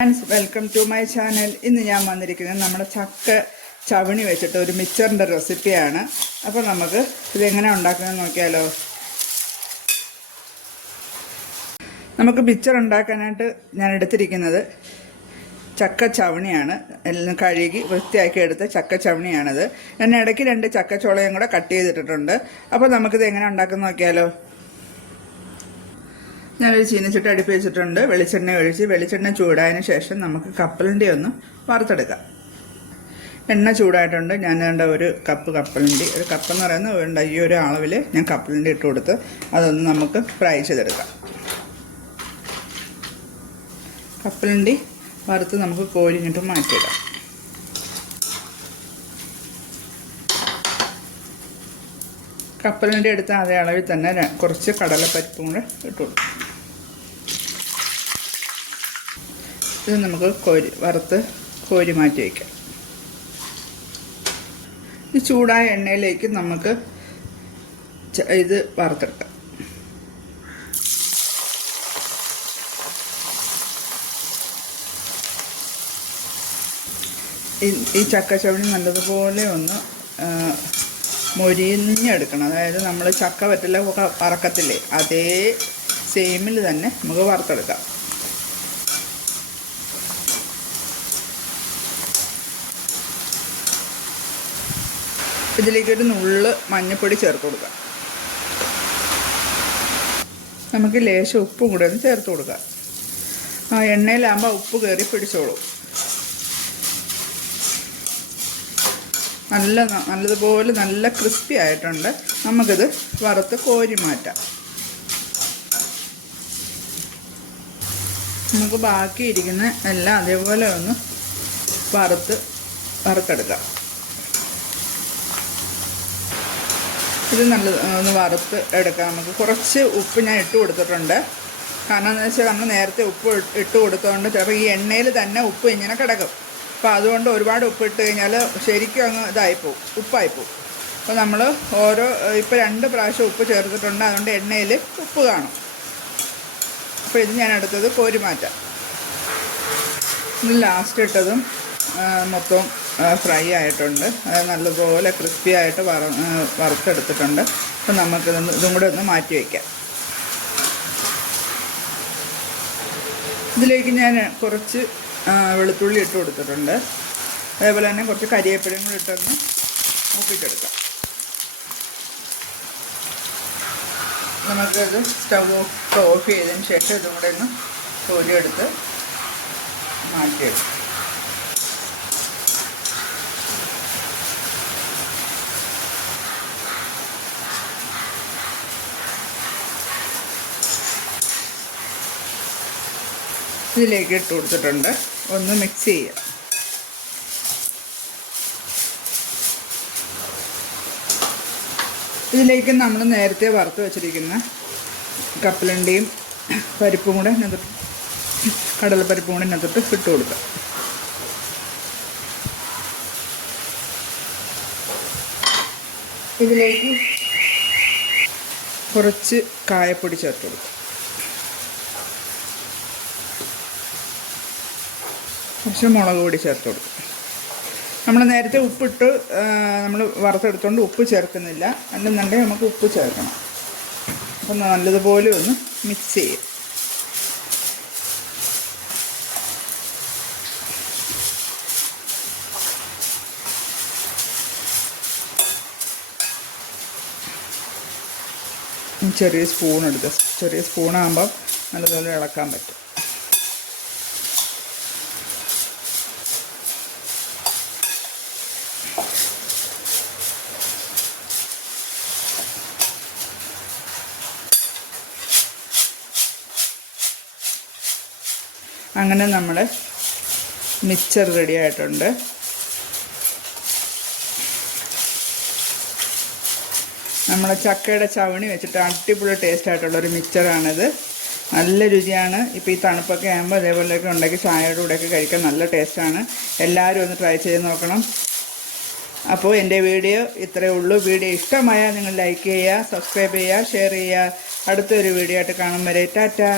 Friends welcome to my channel ഇന്ന് ഞാൻ വന്നിരിക്കുന്നത് നമ്മുടെ ചക്ക ചവണി വെച്ചിട്ട് ഒരു മിച്ചറിന്റെ റെസിപ്പിയാണ്. അപ്പോൾ നമുക്ക് ഇതെങ്ങനെ ഉണ്ടാക്കുന്നത് നോക്കിയാലോ. നമുക്ക് മിച്ചർ ഉണ്ടാക്കാനായിട്ട് ഞാൻ എടുത്തിരിക്കുന്നത് ചക്ക ചവണിയാണ്. എല്ലാം കഴുകി വൃത്തിയാക്കി എടുത്ത ചക്ക ചവണിയാണത്. ഞാൻ ഇടയ്ക്ക് രണ്ട് ചക്കച്ചോളയും കൂടെ കട്ട് ചെയ്തിട്ടിട്ടുണ്ട്. അപ്പോൾ നമുക്കിത് എങ്ങനെ ഉണ്ടാക്കുന്ന നോക്കിയാലോ. ഞാനൊരു ചീനച്ചട്ടി അടുപ്പ് വെച്ചിട്ടുണ്ട്. വെളിച്ചെണ്ണ ഒഴിച്ച് വെളിച്ചെണ്ണ ചൂടായതിന് ശേഷം നമുക്ക് കപ്പലിന്റെ ഒന്ന് വറുത്തെടുക്കാം. എണ്ണ ചൂടായിട്ടുണ്ട്. ഞാൻ വേണ്ട ഒരു കപ്പ് കപ്പലിന്റെ ഒരു കപ്പ് എന്ന് പറയുന്നത് വേണ്ട ഈ ഒരു അളവിൽ ഞാൻ കപ്പലിന്റെ ഇട്ട് കൊടുത്ത് അതൊന്ന് നമുക്ക് ഫ്രൈ ചെയ്തെടുക്കാം. കപ്പലിന്റെ വറുത്ത് നമുക്ക് കോരിഞ്ഞിട്ട് മാറ്റിയിടാം. കപ്പലിന്റെ എടുത്ത അതേ അളവിൽ തന്നെ കുറച്ച് കടലപ്പരിപ്പും കൂടെ ഇട്ട് കൊടുക്കും. ഇത് നമുക്ക് കോരി വറുത്ത് കോരി മാറ്റി വയ്ക്കാം. ഈ ചൂടായ എണ്ണയിലേക്ക് നമുക്ക് ഇത് വറുത്തെടുക്കാം. ഈ ചക്കച്ചവണി നല്ലതുപോലെ ഒന്ന് മൊരിഞ്ഞെടുക്കണം. അതായത് നമ്മൾ ചക്ക ഒക്കെ പറക്കത്തില്ലേ അതേ സെയിമിൽ തന്നെ നമുക്ക് വറുത്തെടുക്കാം. ഇതിലേക്ക് ഒരു നുള്ള് മഞ്ഞൾപ്പൊടി ചേർത്ത് കൊടുക്കാം. നമുക്ക് ലേശം ഉപ്പും കൂടെ ഒന്ന് ചേർത്ത് കൊടുക്കാം. ആ എണ്ണയിലാകുമ്പോൾ ഉപ്പ് കയറി പിടിച്ചോളൂ. നല്ല നല്ലതുപോലെ നല്ല ക്രിസ്പി ആയിട്ടുണ്ട്. നമുക്കിത് വറുത്ത് കോരി മാറ്റാം. നമുക്ക് ബാക്കിയിരിക്കുന്ന എല്ലാം അതേപോലെ ഒന്ന് വറുത്ത് വറുത്തെടുക്കാം. ഇത് നല്ല ഒന്ന് വറുത്ത് എടുക്കാം. നമുക്ക് കുറച്ച് ഉപ്പ് ഞാൻ ഇട്ട് കൊടുത്തിട്ടുണ്ട്. കാരണം എന്ന് വെച്ചാൽ നമ്മൾ നേരത്തെ ഉപ്പ് ഇട്ട് കൊടുത്തതുകൊണ്ട് ചിലപ്പോൾ ഈ എണ്ണയിൽ തന്നെ ഉപ്പ് ഇങ്ങനെ കിടക്കും. അപ്പോൾ അതുകൊണ്ട് ഒരുപാട് ഉപ്പ് ഇട്ട് കഴിഞ്ഞാൽ ശരിക്കും അങ്ങ് ഇതായിപ്പോവും ഉപ്പായിപ്പോവും അപ്പോൾ നമ്മൾ ഓരോ ഇപ്പോൾ രണ്ട് പ്രാവശ്യം ഉപ്പ് ചേർത്തിട്ടുണ്ട്. അതുകൊണ്ട് എണ്ണയിൽ ഉപ്പ് കാണും. അപ്പോൾ ഇത് ഞാൻ എടുത്തത് കോരി മാറ്റാം ഇത് ലാസ്റ്റ് ഇട്ടതും മൊത്തം ഫ്രൈ ആയിട്ടുണ്ട്. അത് നല്ലപോലെ ക്രിസ്പി ആയിട്ട് വറ വറുത്തെടുത്തിട്ടുണ്ട്. അപ്പം നമുക്കിതൊന്ന് ഇതും കൂടെ ഒന്ന് മാറ്റി വയ്ക്കാം ഇതിലേക്ക് ഞാൻ കുറച്ച് വെളുത്തുള്ളി ഇട്ട് കൊടുത്തിട്ടുണ്ട്. അതേപോലെ തന്നെ കുറച്ച് കരിയേപ്പിലയും കൂടി ഇട്ടൊന്ന് മുപ്പിച്ചെടുക്കാം. നമുക്കത് സ്റ്റവ് ഓഫ് ഓഫ് ചെയ്തതിന് ശേഷം ഇതും കൂടെ ഒന്ന് കോരിയെടുത്ത് മാറ്റിയെടുക്കും. ഇതിലേക്ക് ഇട്ട് കൊടുത്തിട്ടുണ്ട്. ഒന്ന് മിക്സ് ചെയ്യുക. ഇതിലേക്ക് നമ്മൾ നേരത്തെ വറുത്ത് വെച്ചിരിക്കുന്ന കപ്പലണ്ടിയും പരിപ്പും കൂടെ ഇതിനകത്ത് കടലപ്പരിപ്പും കൂടെ ഇതിനകത്തോട്ട് ഇട്ട് കൊടുക്കുക. ഇതിലേക്ക് കുറച്ച് കായപ്പൊടി ചേർത്ത് കൊടുക്കുക. കുറച്ച് മുളക് പൊടി ചേർത്ത് കൊടുക്കും. നമ്മൾ നേരത്തെ ഉപ്പിട്ട് നമ്മൾ വറുത്തെടുത്തുകൊണ്ട് ഉപ്പ് ചേർക്കുന്നില്ല. അല്ലെന്നുണ്ടെങ്കിൽ നമുക്ക് ഉപ്പ് ചേർക്കണം. അപ്പം നല്ലതുപോലെ ഒന്ന് മിക്സ് ചെയ്യും. ചെറിയ സ്പൂൺ എടുക്കുക ചെറിയ സ്പൂണാകുമ്പം നല്ലതുപോലെ ഇളക്കാൻ പറ്റും. അങ്ങനെ നമ്മൾ മിക്സർ റെഡി ആയിട്ടുണ്ട്. നമ്മളെ ചക്കയുടെ ചവണി വെച്ചിട്ട് അടിപൊളി ടേസ്റ്റ് ആയിട്ടുള്ള ഒരു മിക്സറാണിത് നല്ല രുചിയാണ്. ഇപ്പോൾ ഈ തണുപ്പൊക്കെ ആകുമ്പോൾ അതേപോലെയൊക്കെ ഉണ്ടാക്കി ചായയുടെ കൂടെയൊക്കെ കഴിക്കാൻ നല്ല ടേസ്റ്റാണ് എല്ലാവരും ഒന്ന് ട്രൈ ചെയ്ത് നോക്കണം. അപ്പോൾ എന്റെ വീഡിയോ ഇത്രയേ ഉള്ളൂ. വീഡിയോ ഇഷ്ടമായാൽ നിങ്ങൾ ലൈക്ക് ചെയ്യുക സബ്സ്ക്രൈബ് ചെയ്യുക ഷെയർ ചെയ്യുക. അടുത്തൊരു വീഡിയോ ആയിട്ട് കാണും വരെ. ടാറ്റാ.